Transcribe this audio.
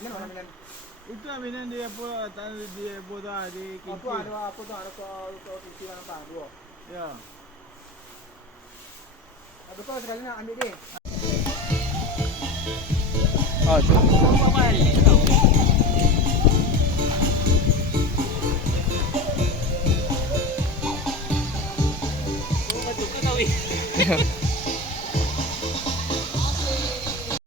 Mana orang bilang? Itu aminan dia apa tadi dia bodoh di Aku kinci. ada aku tu ada kau tisi apa dua. Ya. Ada kau sekali nak ambil dia. Oh, tu. Oh, betul kau tahu.